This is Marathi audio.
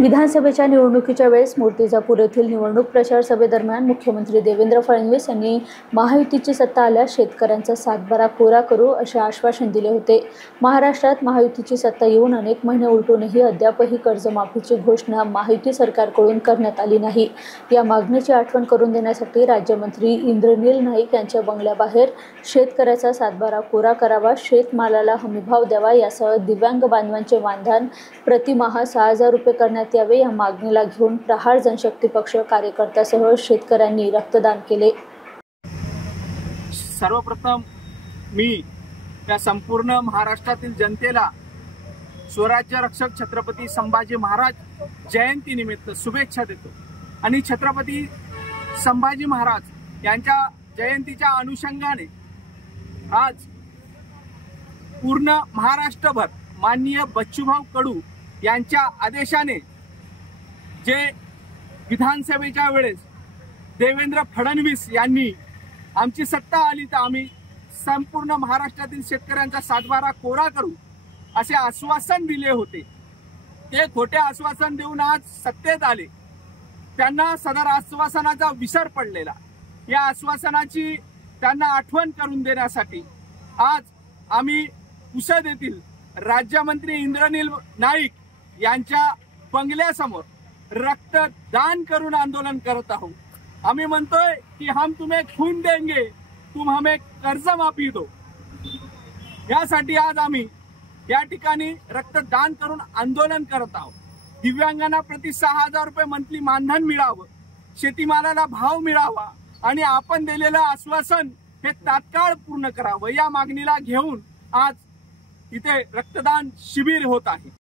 विधानसभेच्या निवडणुकीच्या वेळेस मूर्तिजापूर येथील निवडणूक प्रचार सभेदरम्यान मुख्यमंत्री देवेंद्र फडणवीस यांनी महायुतीची सत्ता आल्यास शेतकऱ्यांचा सातबारा कोरा करू असे आश्वासन दिले होते। महाराष्ट्रात महायुतीची सत्ता येऊन अनेक महिने उलटूनही अद्यापही कर्जमाफीची घोषणा महायुती सरकारकडून करण्यात आली नाही। या मागणीची आठवण करून देण्यासाठी राज्यमंत्री इंद्रनील नाईक यांच्या बंगल्याबाहेर शेतकऱ्याचा सातबारा कोरा करावा, शेतमालाला हमीभाव द्यावा यासह दिव्यांग बांधवांचे मानधन प्रतिमाह 6,000 रुपये करण्यात यावे या मागणीला घेऊन प्रहार जनशक्ती पक्ष कार्यकर्त्यासह शेतकऱ्यांनी रक्तदान केले। सर्वप्रथम मी त्या संपूर्ण महाराष्ट्रातील जनतेला स्वराज्य रक्षक छत्रपती संभाजी महाराज जयंती निमित्त शुभेच्छा देतो आणि छत्रपती संभाजी महाराज यांच्या जयंतीच्या अनुषंगाने आज पूर्ण महाराष्ट्रभर माननीय बच्चूभाऊ कडू यांच्या आदेशाने जे विधानसभेच्या वेळेस देवेंद्र फडणवीस यांनी आमची सत्ता आली तर आम्ही संपूर्ण महाराष्ट्रातील शेतकऱ्यांचा सातबारा कोरा करू असे आश्वासन दिले होते। ते खोटे आश्वासन देऊन आज सत्तेत आले, त्यांना सदर आश्वासनाचा विसर पडलेला। या आश्वासनाची त्यांना आठवण करून देण्यासाठी आज आम्ही पुसद येथील राज्यमंत्री इंद्रनील नाईक यांच्या बंगल्यासमोर रक्तदान करून आंदोलन करत आहोत। आम्ही म्हणतोय की हम तुम्हें खून देंगे, तुम हमें कर्जमाफी दो। यासाठी आज आम्ही या ठिकाणी रक्तदान करून आंदोलन करत आहोत। दिव्यांगांना प्रति 6,000 रुपये मंथली मानधन मिळावं, शेतीमालाला भाव मिळावा आणि आपण दिलेलं आश्वासन हे तात्काळ पूर्ण करावं या मागणीला घेऊन आज इथे रक्तदान शिबिर होत आहे।